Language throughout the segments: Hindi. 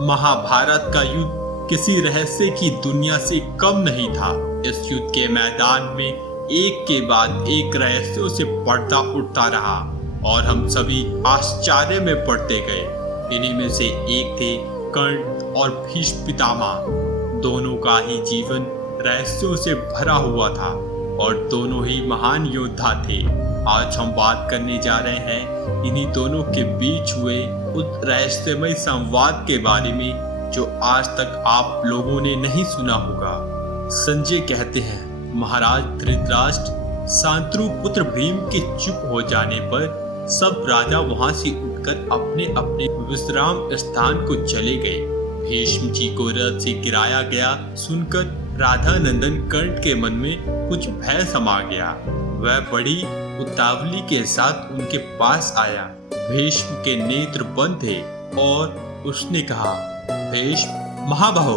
महाभारत का युद्ध किसी रहस्य की दुनिया से कम नहीं था। इस युद्ध के मैदान में एक के बाद एक रहस्यों से पर्दा उठता रहा और हम सभी आश्चर्य में पड़ते गए। इन्हीं में से एक थे कर्ण और भीष्म पितामह। दोनों का ही जीवन रहस्यों से भरा हुआ था और दोनों ही महान योद्धा थे। आज हम बात करने जा रहे हैं इन्हीं दोनों के बीच हुए उस रहस्यमय संवाद के बारे में जो आज तक आप लोगों ने नहीं सुना होगा। संजय कहते हैं, महाराज धृतराष्ट्र शांतनु पुत्र भीम के चुप हो जाने पर सब राजा वहां से उठकर अपने अपने विश्राम स्थान को चले गए। भीष्म जी को रथ से गिराया गया सुनकर राधा नंदन कर्ण के मन में कुछ भय समा गया। वह बड़ी उतावली के साथ उनके पास आया। भीष्म के नेत्र बंद थे और उसने कहा, भीष्म महाबाहो,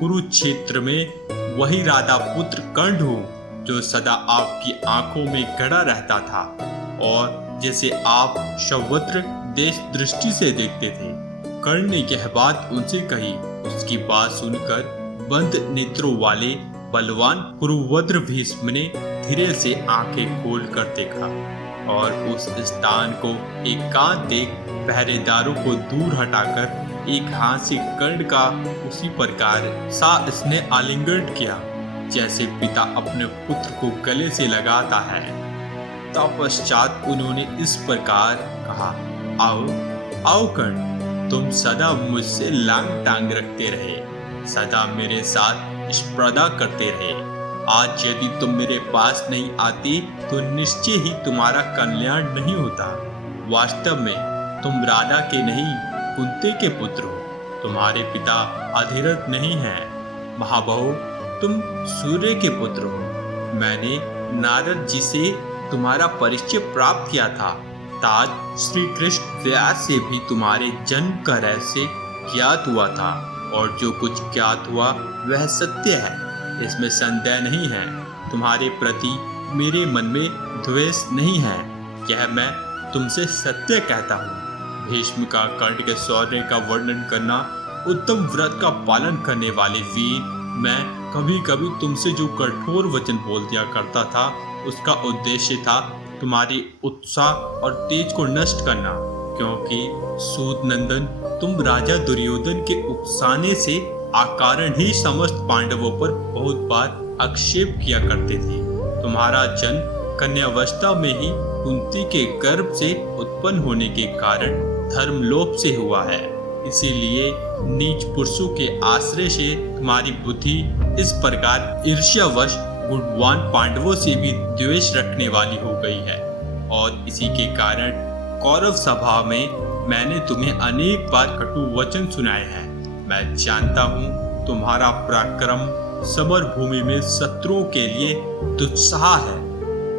कुरुक्षेत्र में वही राधा पुत्र कर्ण हूँ जो सदा आपकी आंखों में गड़ा रहता था और जैसे आप सर्वत्र देश दृष्टि से देखते थे। कर्ण ने यह बात उनसे कही। उसकी बात सुनकर बंद नेत्रों वाले बलवान कुरुवज्र भीष्म ने धीरे से आंखें खोल कर देखा और उस स्थान को एकांत देख पहरेदारों को दूर हटाकर एक हाथ से कर्ण का उसी प्रकार सा इसने आलिंगन किया जैसे पिता अपने पुत्र को गले से लगाता है। तत्पश्चात उन्होंने इस प्रकार कहा, आओ आओ कर्ण, तुम सदा मुझसे लांग टांग रखते रहे, सदा मेरे साथ स्पर्धा करते रहे। आज यदि तुम मेरे पास नहीं आते तो निश्चय ही तुम्हारा कल्याण नहीं होता। वास्तव में तुम राधा के नहीं कुंती के पुत्र हो। तुम्हारे पिता अधिरथ नहीं हैं। महाबाहो, तुम सूर्य के पुत्र हो। मैंने नारद जी से तुम्हारा परिचय प्राप्त किया था। ताज श्री कृष्ण व्यास से भी तुम्हारे जन्म का रहस्य ज्ञात हुआ था और जो कुछ ज्ञात हुआ वह सत्य है, इसमें संदेह नहीं है। तुम्हारे प्रति मेरे मन में द्वेष नहीं है, यह मैं तुमसे सत्य कहता हूँ। भीष्म का कर्ण के शौर्य का वर्णन करना, उत्तम व्रत का पालन करने वाले वीर, मैं कभी कभी तुमसे जो कठोर वचन बोल दिया करता था उसका उद्देश्य था तुम्हारी उत्साह और तेज को नष्ट करना, क्योंकि सूत नंदन तुम राजा दुर्योधन के उकसाने से अकारण ही समस्त पांडवों पर बहुत बार आक्षेप किया करते थे। तुम्हारा जन्म कन्यावस्था में ही कुंती के गर्भ से उत्पन्न होने के कारण धर्मलोप से हुआ है। इसीलिए नीच पुरुषों के आश्रय से तुम्हारी बुद्धि इस प्रकार ईर्ष्यावश गुणवान पांडवों से भी द्वेष रखने वाली हो गई है और इसी के कारण कौरव सभा में मैंने तुम्हें अनेक बार कटु वचन सुनाए हैं। मैं जानता हूँ तुम्हारा पराक्रम समर भूमि में शत्रुओं के लिए दुस्साह है।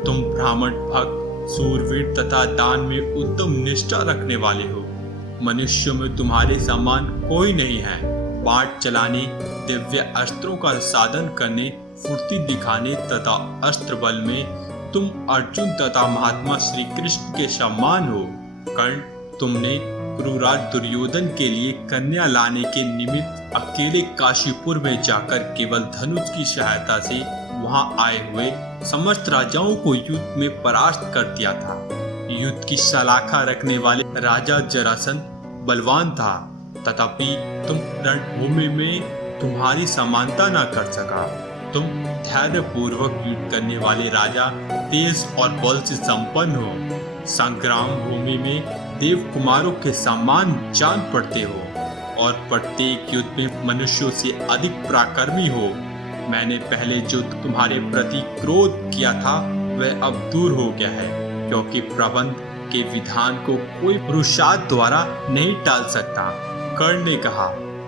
तुम ब्राह्मण भक्त, सूरवीर तथा दान में उत्तम निष्ठा रखने वाले हो। मनुष्यों में तुम्हारे समान कोई नहीं है। बाण चलाने, दिव्य अस्त्रों का साधन करने, फुर्ती दिखाने तथा अस्त्र बल में तुम अर्जुन तथा महात्मा श्री कृष्ण के समान हो। कर्ण, तुमने क्रूराज दुर्योधन के लिए कन्या लाने के निमित्त अकेले काशीपुर में जाकर केवल धनुष की सहायता से वहां आए हुए समस्त राजाओं को युद्ध में परास्त कर दिया था। युद्ध की शलाखा रखने वाले राजा जरासंध बलवान था, तथापि तुम रणभूमि में तुम्हारी समानता न कर सका। तुम धैर्य पूर्वक युद्ध करने वाले राजा, तेज और बल से संपन्न हो। संग्राम भूमि में देव कुमारों के समान जान पड़ते हो और प्रत्येक युद्ध में मनुष्यों से अधिक पराक्रमी हो। मैंने पहले जो तुम्हारे प्रति क्रोध किया था वह अब दूर हो गया है, क्योंकि प्रबंध के विधान को कोई पुरुषार्थ द्वारा नहीं टाल सकता। कर्ण ने कहा,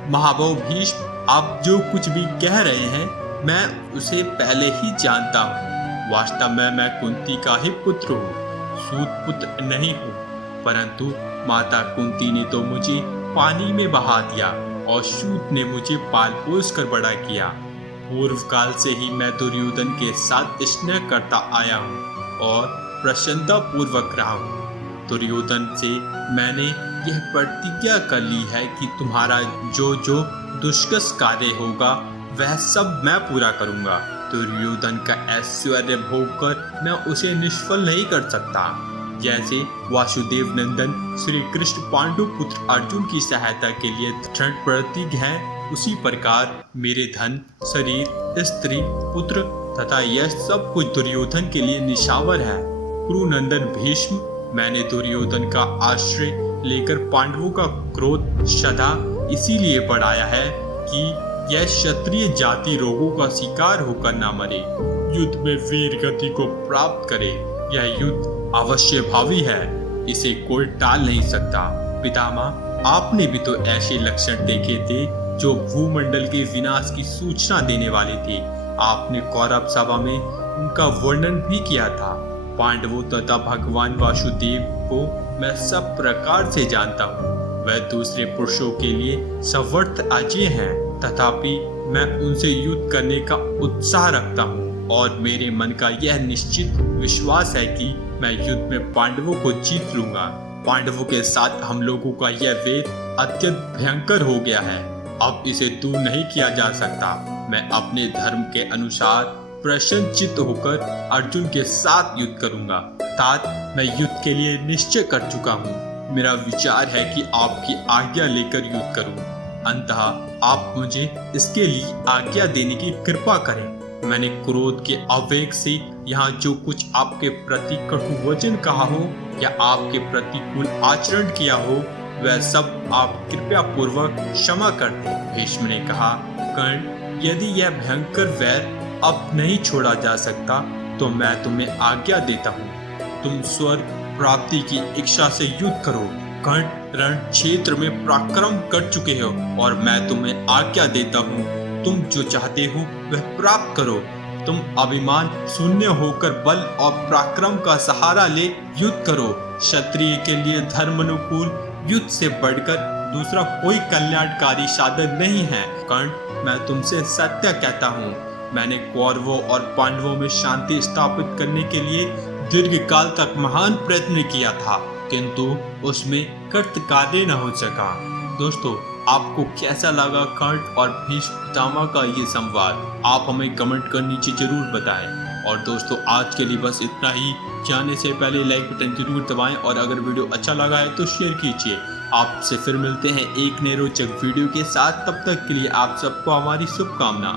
महाबाहो भीष्म, आप जो कुछ भी कह रहे हैं मैं उसे पहले ही जानता हूँ। वास्तव में मैं कुंती का ही पुत्र हूँ, सूत पुत्र नहीं हूँ। परंतु माता कुंती ने तो मुझे पानी में बहा दिया और सूत ने मुझे पाल पोस कर बड़ा किया। पूर्व काल से ही मैं दुर्योधन के साथ स्नेह करता आया हूँ और प्रसन्नता पूर्वक रहा हूँ। दुर्योधन से मैंने यह प्रतिज्ञा कर ली है कि तुम्हारा जो जो दुष्कर्ष कार्य होगा वह सब मैं पूरा करूंगा। दुर्योधन का ऐश्वर्य भोग कर मैं उसे निष्फल नहीं कर सकता। जैसे वासुदेव नंदन श्री कृष्ण पांडु पुत्र अर्जुन की सहायता के लिए दृढ़ प्रतिज्ञ है, उसी प्रकार मेरे धन, शरीर, स्त्री, पुत्र तथा यह सब कुछ दुर्योधन के लिए निशावर है। कुरुनंदन भीष्म, मैंने दुर्योधन का आश्रय लेकर पांडवों का क्रोध सदा इसीलिए बढ़ाया है कि यह क्षत्रिय जाति रोगों का शिकार होकर न मरे, युद्ध में वीर गति को प्राप्त करे। यह युद्ध अवश्य भावी है, इसे कोई टाल नहीं सकता। पितामह, आपने भी तो ऐसे लक्षण देखे थे जो भूमंडल के विनाश की सूचना देने वाले थे। आपने कौरव सभा में उनका वर्णन भी किया था। पांडवों तथा भगवान वासुदेव को मैं सब प्रकार से जानता हूँ। वह दूसरे पुरुषों के लिए समर्थ अजय हैं, तथापि मैं उनसे युद्ध करने का उत्साह रखता हूँ और मेरे मन का यह निश्चित विश्वास है कि मैं युद्ध में पांडवों को जीत लूंगा। पांडवों के साथ हम लोगों का यह वेद अत्यंत भयंकर हो गया है, अब इसे दूर नहीं किया जा सकता। मैं अपने धर्म के अनुसार प्रसन्नचित्त होकर अर्जुन के साथ युद्ध करूंगा। तात, मैं युद्ध के लिए निश्चय कर चुका हूँ। मेरा विचार है कि आपकी आज्ञा लेकर युद्ध करूं। अंततः आप मुझे इसके लिए आज्ञा देने की कृपा करें। मैंने क्रोध के आवेग से यहाँ जो कुछ आपके प्रति कटु वचन कहा हो या आपके प्रतिकूल आचरण किया हो, वह सब आप कृपया पूर्वक क्षमा कर दें। भीष्म ने कहा, कर्ण, यदि यह भयंकर वैर अब नहीं छोड़ा जा सकता तो मैं तुम्हें आज्ञा देता हूँ। तुम स्वर्ग प्राप्ति की इच्छा से युद्ध करो। कर्ण रण क्षेत्र में पराक्रम कर चुके हो और मैं तुम्हें आज्ञा देता हूँ, तुम जो चाहते हो वह प्राप्त करो। तुम अभिमान शून्य होकर बल और पराक्रम का सहारा ले युद्ध करो। क्षत्रिय के लिए धर्मानुकूल युद्ध से बढ़कर दूसरा कोई कल्याणकारी साधन नहीं है। कर्ण, मैं तुमसे सत्य कहता हूँ, मैंने कौरवों और पांडवों में शांति स्थापित करने के लिए दीर्घ काल तक महान प्रयत्न किया था, किंतु उसमें कृत कार्य न हो सका। दोस्तों, आपको कैसा लगा कर्ण और भीष्म पितामह का ये संवाद? आप हमें कमेंट कर नीचे जरूर बताएं। और दोस्तों, आज के लिए बस इतना ही। जाने से पहले लाइक बटन जरूर दबाएं और अगर वीडियो अच्छा लगा है तो शेयर कीजिए। आपसे फिर मिलते हैं एक नए रोचक वीडियो के साथ। तब तक के लिए आप सबको हमारी शुभकामना।